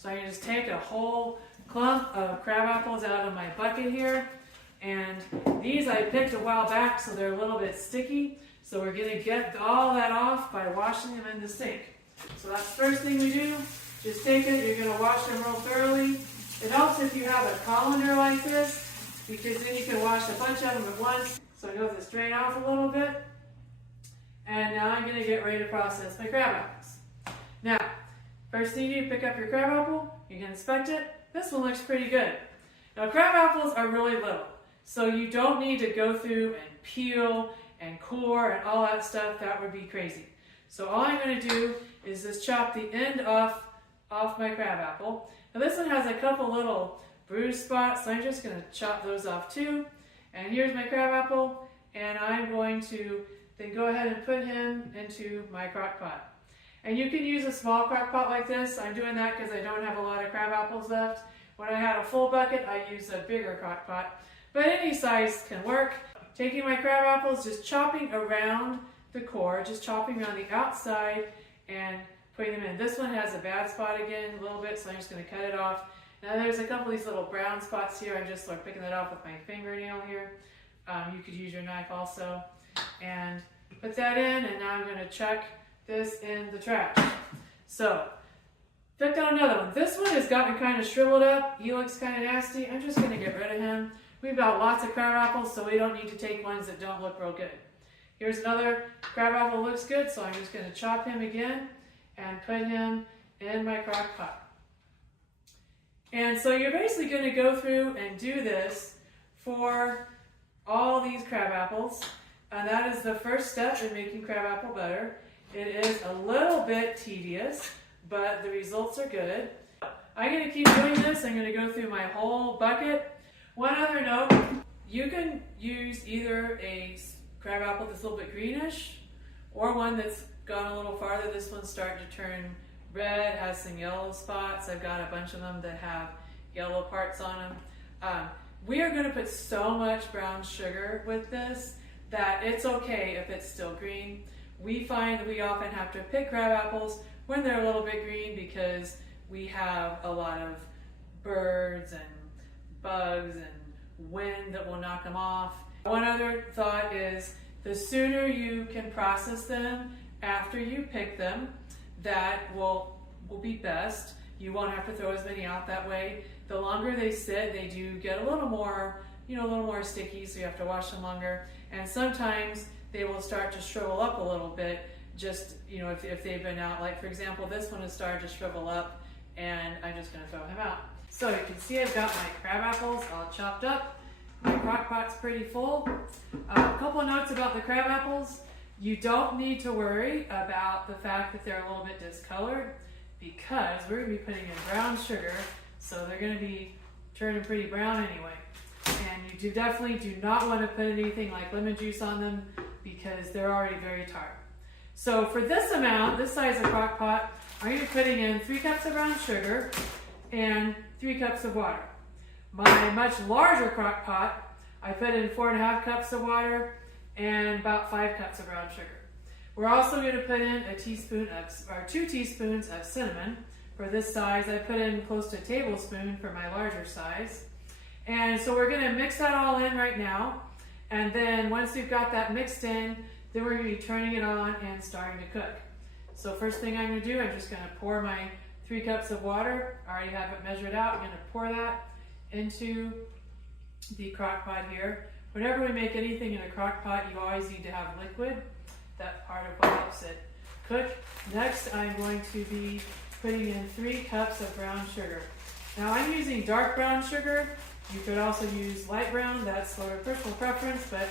So I'm going to just take a whole clump of crab apples out of my bucket here. And these I picked a while back, so they're a little bit sticky. So we're going to get all that off by washing them in the sink. So that's the first thing we do. Just take it, you're going to wash them real thoroughly. It helps if you have a colander like this, because then you can wash a bunch of them at once. So I go with this drain off a little bit. And now I'm going to get ready to process my crab apples. Now, first thing you do, pick up your crab apple, you can inspect it. This one looks pretty good. Now crab apples are really little, so you don't need to go through and peel and core and all that stuff. That would be crazy. So all I'm going to do is just chop the end off my crab apple. Now this one has a couple little bruise spots, so I'm just going to chop those off too. And here's my crab apple, and I'm going to then go ahead and put him into my crock pot. And you can use a small crock pot like this. I'm doing that because I don't have a lot of crab apples left. When I had a full bucket, I used a bigger crock pot. But any size can work. Taking my crab apples, just chopping around the core, just chopping around the outside and putting them in. This one has a bad spot again a little bit, so I'm just going to cut it off. Now there's a couple of these little brown spots here. I'm just sort of picking that off with my fingernail here. You could use your knife also. And put that in, and now I'm going to chuck this in the trash. So, picked out another one. This one has gotten kind of shriveled up. He looks kind of nasty. I'm just going to get rid of him. We've got lots of crab apples, so we don't need to take ones that don't look real good. Here's another crab apple that looks good, so I'm just going to chop him again and put him in my crock pot. And so you're basically going to go through and do this for all these crab apples. And that is the first step in making crab apple butter. It is a little bit tedious, but the results are good. I'm going to keep doing this. I'm going to go through my whole bucket. One other note, you can use either a crab apple that's a little bit greenish or one that's gone a little farther. This one's starting to turn red, has some yellow spots. I've got a bunch of them that have yellow parts on them. We are going to put so much brown sugar with this that it's okay if it's still green. We find that we often have to pick crab apples when they're a little bit green because we have a lot of birds and bugs and wind that will knock them off. One other thought is the sooner you can process them after you pick them, that will be best. You won't have to throw as many out that way. The longer they sit, they do get a little more, a little more sticky, so you have to wash them longer. And sometimes they will start to shrivel up a little bit, just, if they've been out. Like, for example, this one has started to shrivel up, and I'm just going to throw him out. So you can see I've got my crab apples all chopped up. My crock pot's pretty full. A couple of notes about the crab apples. You don't need to worry about the fact that they're a little bit discolored because we're going to be putting in brown sugar, so they're going to be turning pretty brown anyway. And you definitely do not want to put anything like lemon juice on them because they're already very tart. So for this amount, this size of crock pot, I'm going to be putting in 3 cups of brown sugar and 3 cups of water. My much larger crock pot, I put in 4.5 cups of water and about 5 cups of brown sugar. We're also going to put in 2 teaspoons of cinnamon. For this size, I put in close to a tablespoon for my larger size. And so we're going to mix that all in right now. And then once we've got that mixed in, then we're going to be turning it on and starting to cook. So first thing I'm going to do, I'm just going to pour my 3 cups of water. I already have it measured out. I'm going to pour that into the crock pot here. Whenever we make anything in a crock pot, you always need to have liquid. That's part of what helps it cook. Next, I'm going to be putting in 3 cups of brown sugar. Now I'm using dark brown sugar. You could also use light brown. That's sort of personal preference, but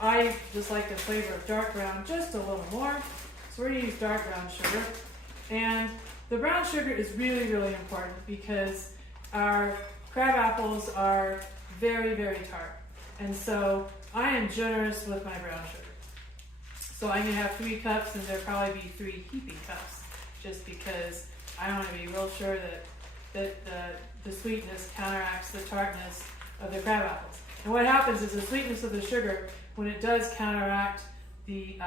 I just like the flavor of dark brown just a little more. So we're going to use dark brown sugar. And the brown sugar is really, really important because our crab apples are very, very tart. And so I am generous with my brown sugar. So I'm going to have 3 cups, and there'll probably be 3 heaping cups, just because I want to be real sure that the sweetness counteracts the tartness of the crab apples. And what happens is the sweetness of the sugar, when it does counteract the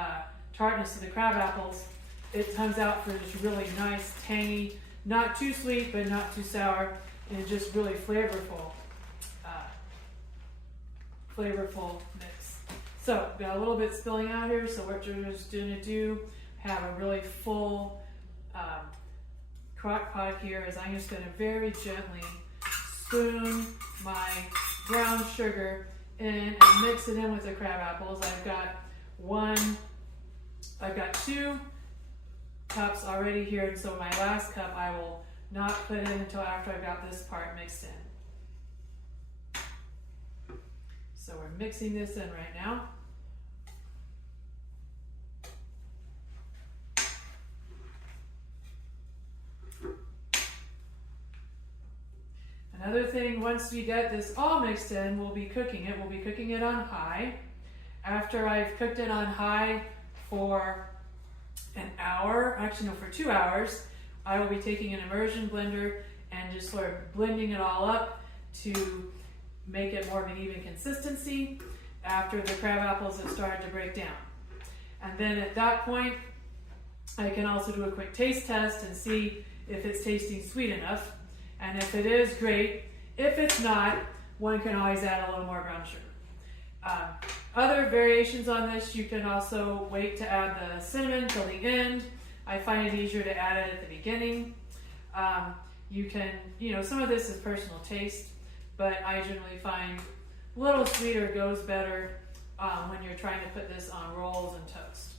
tartness of the crab apples, it comes out for this really nice, tangy, not too sweet, but not too sour, and just really flavorful mix. So, got a little bit spilling out here, so what you're just gonna do, have a really full crock pot here, is I'm just gonna very gently spoon my brown sugar in and mix it in with the crab apples. I've got 2 cups already here, and so my last cup I will not put in until after I've got this part mixed in. So we're mixing this in right now. Another thing, once we get this all mixed in, we'll be cooking it. We'll be cooking it on high. After I've cooked it on high for an hour, actually no, for 2 hours, I will be taking an immersion blender and just sort of blending it all up to make it more of an even consistency after the crab apples have started to break down. And then at that point, I can also do a quick taste test and see if it's tasting sweet enough. And if it is, great. If it's not, one can always add a little more brown sugar. Other variations on this, you can also wait to add the cinnamon till the end. I find it easier to add it at the beginning. You can, some of this is personal taste, but I generally find a little sweeter goes better when you're trying to put this on rolls and toast.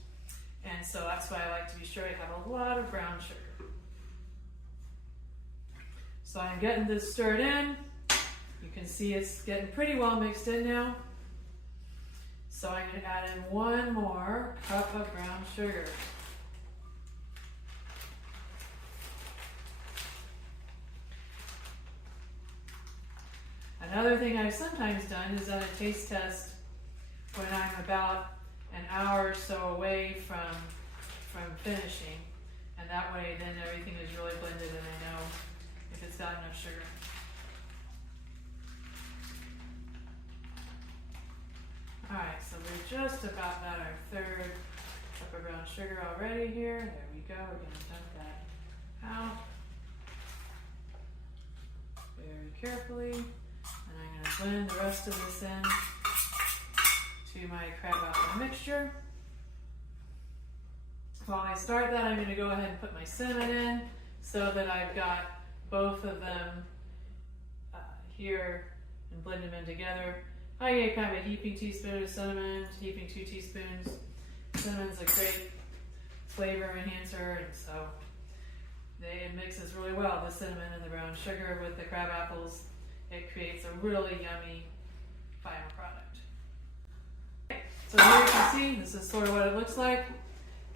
And so that's why I like to be sure I have a lot of brown sugar. So I'm getting this stirred in. You can see it's getting pretty well mixed in now. So I'm going to add in 1 more cup of brown sugar. Another thing I've sometimes done is done a taste test when I'm about an hour or so away from finishing. And that way then everything is really blended and I know if it's got enough sugar. Alright, so we're just about at our 3rd cup of brown sugar already here. There we go, we're going to dump that out very carefully. And I'm going to blend the rest of this in to my crabapple mixture. While I start that, I'm going to go ahead and put my cinnamon in so that I've got both of them here and blend them in together. I get kind of a heaping teaspoon of cinnamon, heaping 2 teaspoons. Cinnamon's a great flavor enhancer, and so it mixes really well, the cinnamon and the brown sugar with the crab apples. It creates a really yummy final product. Okay, so here you can see, this is sort of what it looks like.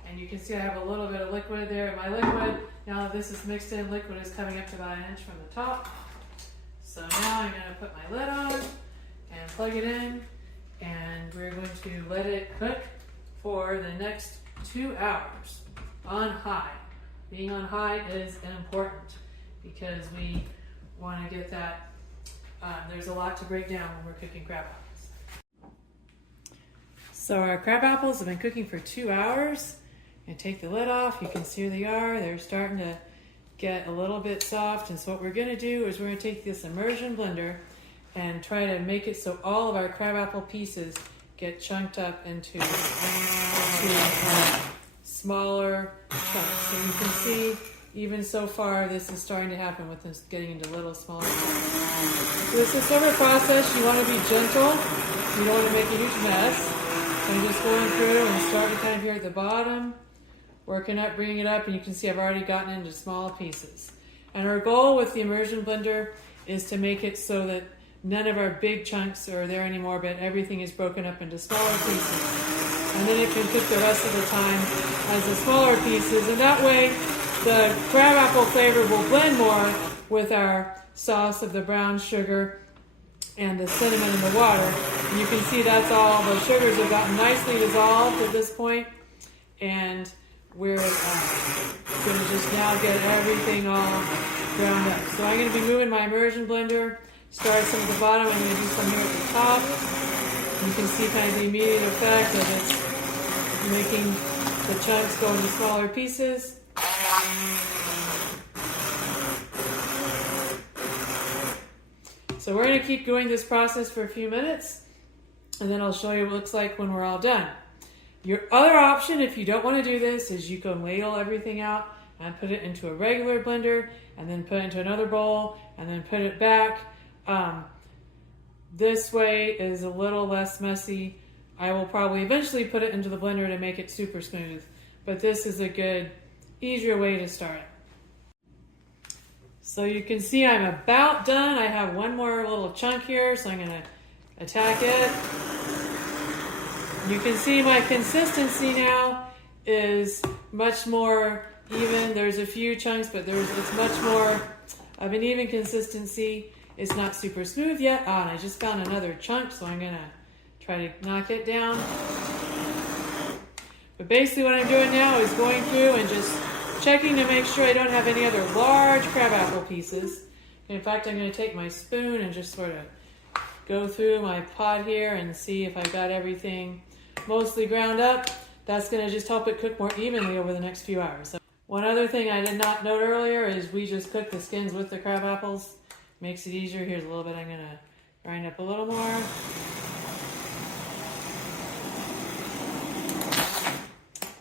And you can see I have a little bit of liquid there. My liquid, now that this is mixed in, liquid is coming up to about 1 inch from the top. So now I'm going to put my lid on and plug it in, and we're going to let it cook for the next 2 hours on high. Being on high is important because we want to get that, there's a lot to break down when we're cooking crab apples. So our crab apples have been cooking for 2 hours. And take the lid off, you can see where they are. They're starting to get a little bit soft. And so what we're gonna do is we're gonna take this immersion blender and try to make it so all of our crabapple pieces get chunked up into smaller chunks. And you can see, even so far, this is starting to happen with this getting into little smaller chunks. So this is sort of a process. You wanna be gentle. You don't wanna make a huge mess. I'm just going through and starting kind of here at the bottom, working up, bringing it up, and you can see I've already gotten into small pieces. And our goal with the immersion blender is to make it so that none of our big chunks are there anymore, but everything is broken up into smaller pieces. And then it can cook the rest of the time as the smaller pieces, and that way the crabapple flavor will blend more with our sauce of the brown sugar and the cinnamon and the water. And you can see that's all, the sugars have gotten nicely dissolved at this point, and we're going to just now get everything all ground up. So I'm going to be moving my immersion blender, start some at the bottom, I'm going to do some here at the top. You can see kind of the immediate effect of it's making the chunks go into smaller pieces. So we're going to keep doing this process for a few minutes, and then I'll show you what it looks like when we're all done. Your other option, if you don't want to do this, is you can ladle everything out and put it into a regular blender, and then put it into another bowl, and then put it back. This way is a little less messy. I will probably eventually put it into the blender to make it super smooth, but this is a good, easier way to start. So you can see I'm about done. I have one more little chunk here, so I'm going to attack it. You can see my consistency now is much more even. There's a few chunks, but it's much more of an even consistency. It's not super smooth yet. And I just found another chunk, so I'm going to try to knock it down. But basically what I'm doing now is going through and just checking to make sure I don't have any other large crabapple pieces. In fact, I'm going to take my spoon and just sort of go through my pot here and see if I've got everything mostly ground up. That's going to just help it cook more evenly over the next few hours. So one other thing I did not note earlier is we just cook the skins with the crab apples. Makes it easier. Here's a little bit. I'm going to grind up a little more.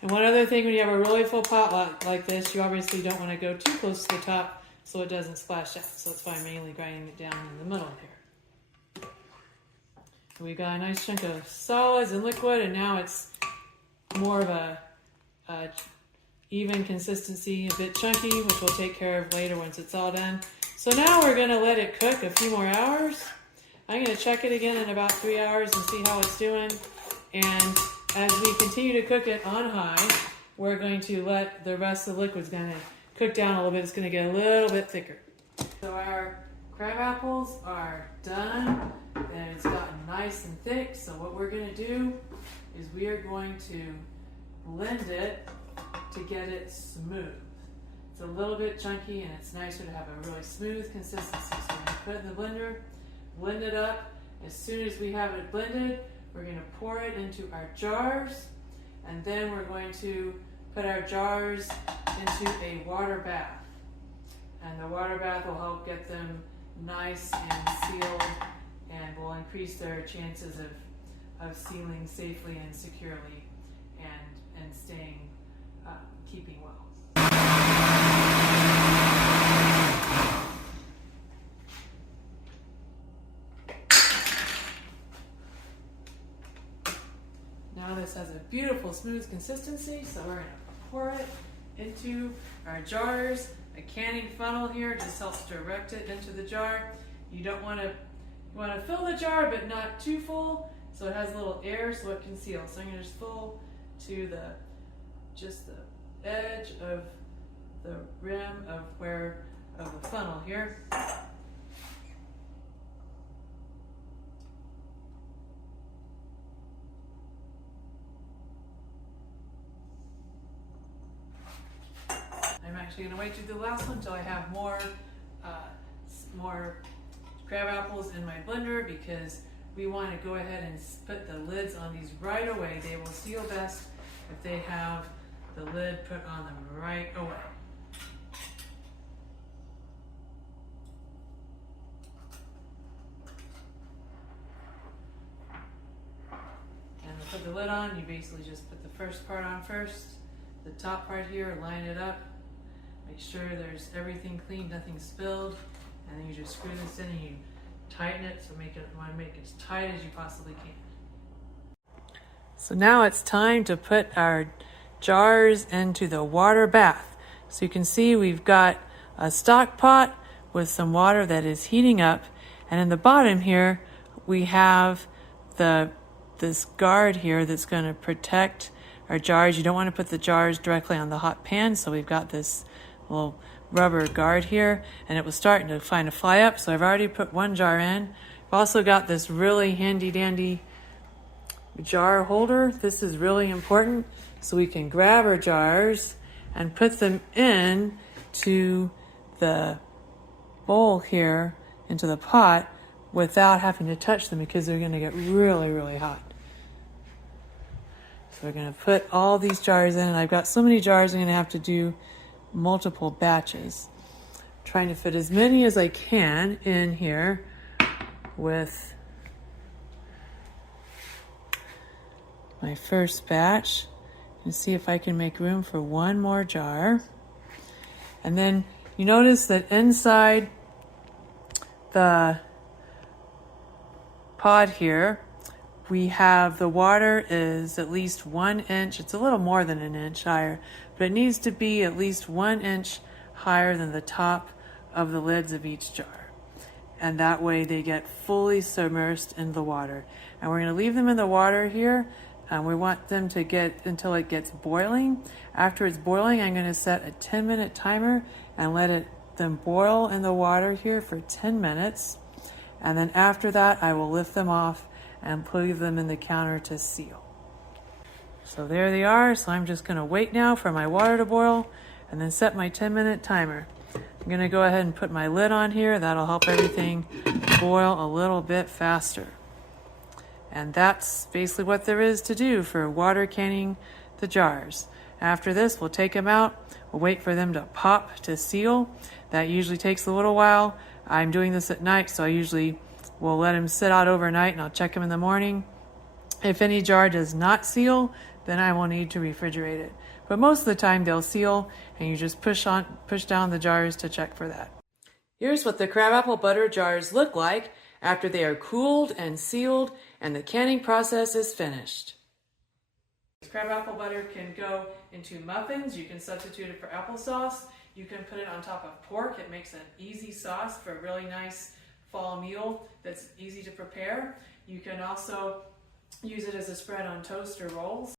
And one other thing, when you have a really full pot like this, you obviously don't want to go too close to the top so it doesn't splash out. So that's why I'm mainly grinding it down in the middle here. So we've got a nice chunk of solids and liquid, and now it's more of a even consistency, a bit chunky, which we'll take care of later once it's all done. So now we're going to let it cook a few more hours. I'm going to check it again in about 3 hours and see how it's doing. And as we continue to cook it on high, we're going to let the rest of the liquid's going to cook down a little bit. It's going to get a little bit thicker. So our crab apples are done, and it's gotten nice and thick. So what we're going to do is we are going to blend it to get it smooth. It's a little bit chunky, and it's nicer to have a really smooth consistency. So we're going to put it in the blender, blend it up. As soon as we have it blended, we're going to pour it into our jars, and then we're going to put our jars into a water bath. And the water bath will help get them nice and sealed, and will increase their chances of sealing safely and securely and staying, keeping well. Now this has a beautiful smooth consistency, so we're going to pour it into our jars. A canning funnel here just helps direct it into the jar. You don't want to, you want to fill the jar but not too full, so it has a little air so it can seal. So I'm going to just fill to just the edge of the rim of the funnel here. I'm actually going to wait to do the last one until I have more crab apples in my blender, because we want to go ahead and put the lids on these right away. They will seal best if they have the lid put on them right away. And to put the lid on, you basically just put the first part on first, the top part here, line it up. Make sure there's everything clean, nothing spilled, and then you just screw this in and you tighten it. So you want to make it as tight as you possibly can. So now it's time to put our jars into the water bath. So you can see we've got a stock pot with some water that is heating up, and in the bottom here we have this guard here that's going to protect our jars. You don't want to put the jars directly on the hot pan, so we've got this little rubber guard here, and it was starting to kind of fly up, so I've already put one jar in. I've also got this really handy dandy jar holder. This is really important, so we can grab our jars and put them in to the bowl here, into the pot, without having to touch them, because they're going to get really, really hot. So we're going to put all these jars in, and I've got so many jars I'm going to have to do multiple batches. I'm trying to fit as many as I can in here with my first batch and see if I can make room for one more jar. And then you notice that inside the pod here, we have the water is at least 1 inch. It's a little more than an inch higher, but it needs to be at least 1 inch higher than the top of the lids of each jar. And that way they get fully submersed in the water. And we're going to leave them in the water here. We want them to get until it gets boiling. After it's boiling, I'm going to set a 10-minute timer and let them boil in the water here for 10 minutes. And then after that, I will lift them off and leave them in the counter to seal. So there they are. So I'm just going to wait now for my water to boil and then set my 10-minute timer. I'm going to go ahead and put my lid on here. That'll help everything boil a little bit faster. And that's basically what there is to do for water canning the jars. After this, we'll take them out. We'll wait for them to pop to seal. That usually takes a little while. I'm doing this at night, so I usually will let them sit out overnight and I'll check them in the morning. If any jar does not seal, then I will need to refrigerate it. But most of the time they'll seal, and you just push down the jars to check for that. Here's what the crabapple butter jars look like after they are cooled and sealed and the canning process is finished. Crabapple butter can go into muffins. You can substitute it for applesauce. You can put it on top of pork. It makes an easy sauce for a really nice fall meal that's easy to prepare. You can also use it as a spread on toast or rolls.